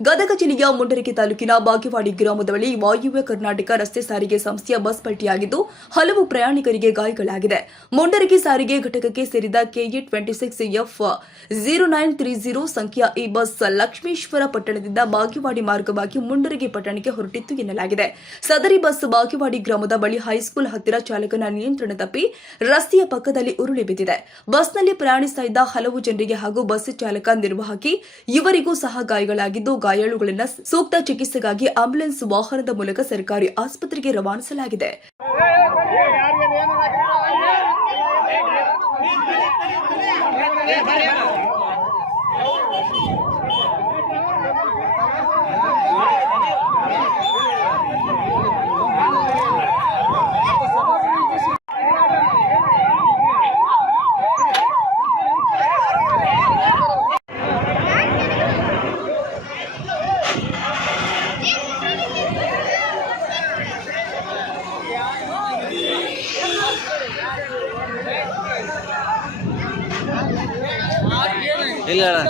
ಗದಗ ಜಿಲ್ಲೆಯ ಮುಂಡರಗಿ ತಾಲೂಕಿನ ಬಾಗೇವಾಡಿ ಗ್ರಾಮದ ಬಳಿ ವಾಯುವ್ಯ ಕರ್ನಾಟಕ ರಸ್ತೆ ಸಾರಿಗೆ ಸಂಸ್ಥೆಯ ಬಸ್ ಪಲ್ಟಿಯಾಗಿದ್ದು, ಹಲವು ಪ್ರಯಾಣಿಕರಿಗೆ ಗಾಯಗಳಾಗಿದೆ. ಮುಂಡರಗಿ ಸಾರಿಗೆ ಘಟಕಕ್ಕೆ ಸೇರಿದ K A twenty six F zero nine three zero ಸಂಖ್ಯೆಯ ಈ ಬಸ್ ಲಕ್ಷ್ಮೇಶ್ವರ ಪಟ್ಟಣದಿಂದ ಬಾಗೇವಾಡಿ ಮಾರ್ಗವಾಗಿ ಮುಂಡರಗಿ ಪಟ್ಟಣಕ್ಕೆ ಹೊರಟಿತ್ತು ಎನ್ನಲಾಗಿದೆ. ಸದರಿ ಬಸ್ ಬಾಗೇವಾಡಿ ಗ್ರಾಮದ ಬಳಿ ಹೈಸ್ಕೂಲ್ ಹತ್ತಿರ ಚಾಲಕನ ನಿಯಂತ್ರಣ ತಪ್ಪಿ ರಸ್ತೆಯ ಪಕ್ಕದಲ್ಲಿ ಉರುಳಿ ಬಿದ್ದಿದೆ. ಬಸ್ನಲ್ಲಿ ಪ್ರಯಾಣಿಸುತ್ತಿದ್ದ ಹಲವು ಜನರಿಗೆ ಹಾಗೂ ಬಸ್ ಚಾಲಕ ನಿರ್ವಾಹಕಿ, ಇವರಿಗೂ ಸಹ ಗಾಯಗಳಾಗಿದ್ದು ಗಾಯಾಳುಗಳನ್ನು ಸೂಕ್ತ ಚಿಕಿತ್ಸೆಗಾಗಿ ಆಂಬ್ಯುಲೆನ್ಸ್ ವಾಹನದ ಮೂಲಕ ಸರ್ಕಾರಿ ಆಸ್ಪತ್ರೆಗೆ ರವಾನಿಸಲಾಗಿದೆ இல்லடா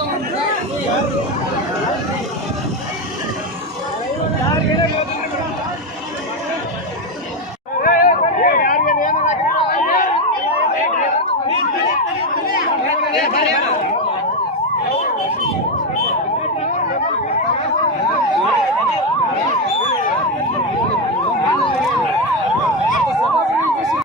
Yeah, yeah, yeah.